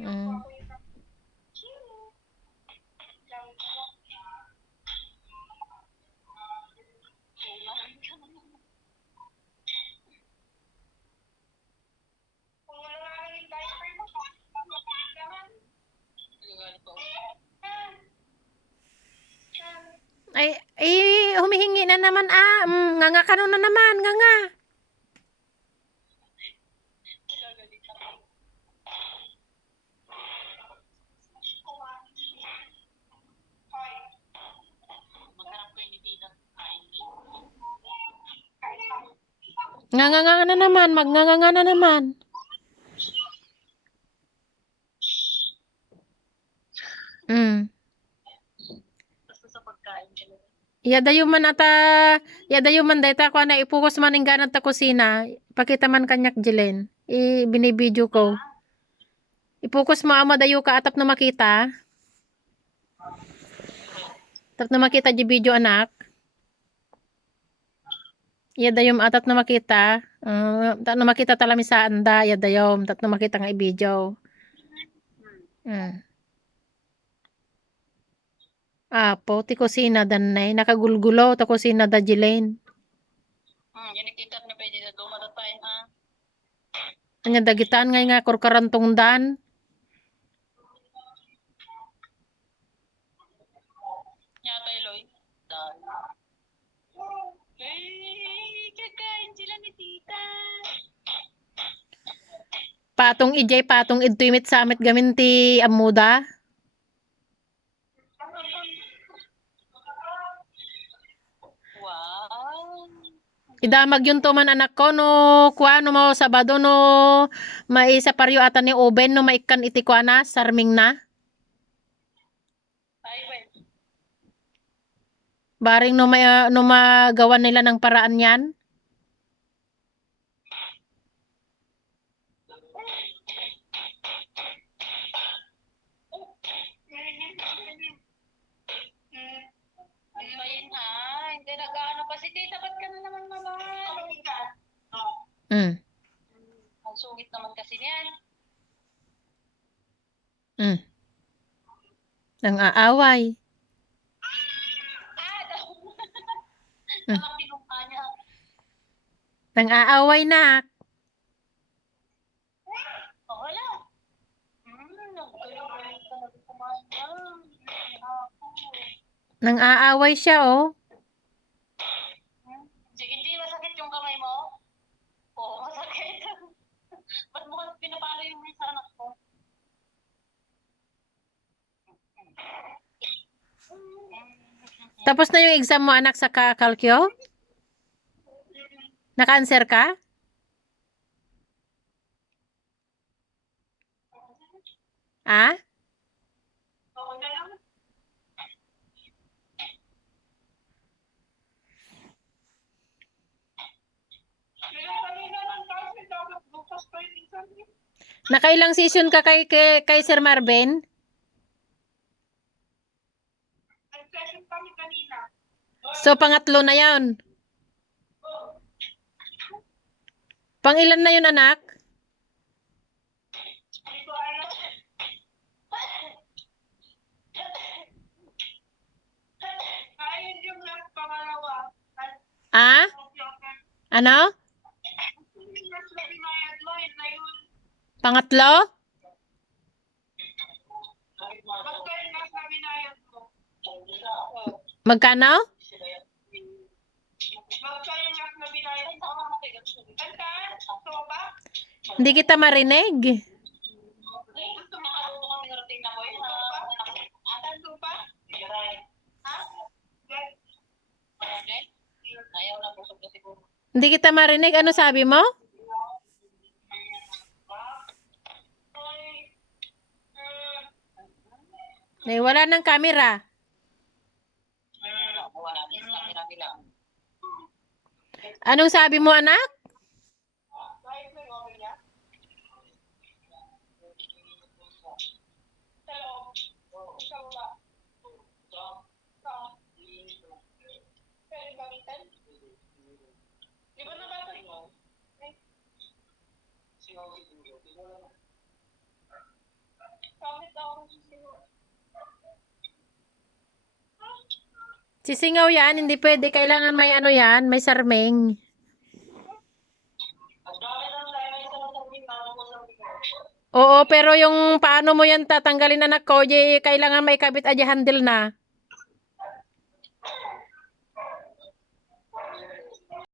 Mm. Ay, humihingi na naman nga ka na naman, nga. Nga na naman, nga na naman. Mm. Yadayo man yadayo man dayta ko na ipukus man ing ganat ta kusina. Pakita man kanyak Jilen. Binibidyo ko. Ipukus mo ama dayo ka atap na makita. Atap na makita di video anak. Yadayom atap na makita. Tat na makita talami sa anda. Yadayom. Tat na makita nga i-video. Apo, ti kusina danay. Nakagulgulo ta kusina da Jilen. Yan nakita na pwede na dumatatay ha. Anya dagitaan nga kurkarantong dan. Nyatay Loy. Dan. Kakain sila ni tita. Patong ijay, patong idtuimit samit gamin ti amuda. Wow. Idamag yun to man anak ko no kuano mo Sabado no maisa paryo ata ni oven no maikan iti kuana sarming na. Ay, wait. Baring no magawan nila ng paraan yan. Ayun ha. Hindi nag-ano pa si tita. Ba't ka na naman naman? Ang sungit naman kasi niyan. Nang aaway. Ang pinungka niya. Nang aaway na. Wala. Nagkaroon ka na kumain na. Nang aaway siya oh. Sige, hindi masakit yung kamay mo? Oo, masakit. Ba't mo pinapalo yung may sa anak ko? Tapos na yung exam mo anak sa kalkyo? Naka-answer ka? Ah? Nakailang session ka kay Sir Marvin? So, pangatlo na yon. Pangilan na yun, anak? Ah? Ano? Pangatlo? Magkano? Hindi kita marinig. Hindi kita marinig. Ano sabi mo? Wala ng camera. Anong sabi mo, anak? Sisingaw yan, hindi pwede. Kailangan may ano yan, may sarmeng. Ang dami ng tayo may isa na sabihin, paano ko sabihin? Oo, pero yung paano mo yan tatanggalin anak ko, kailangan may kabit adya handle na.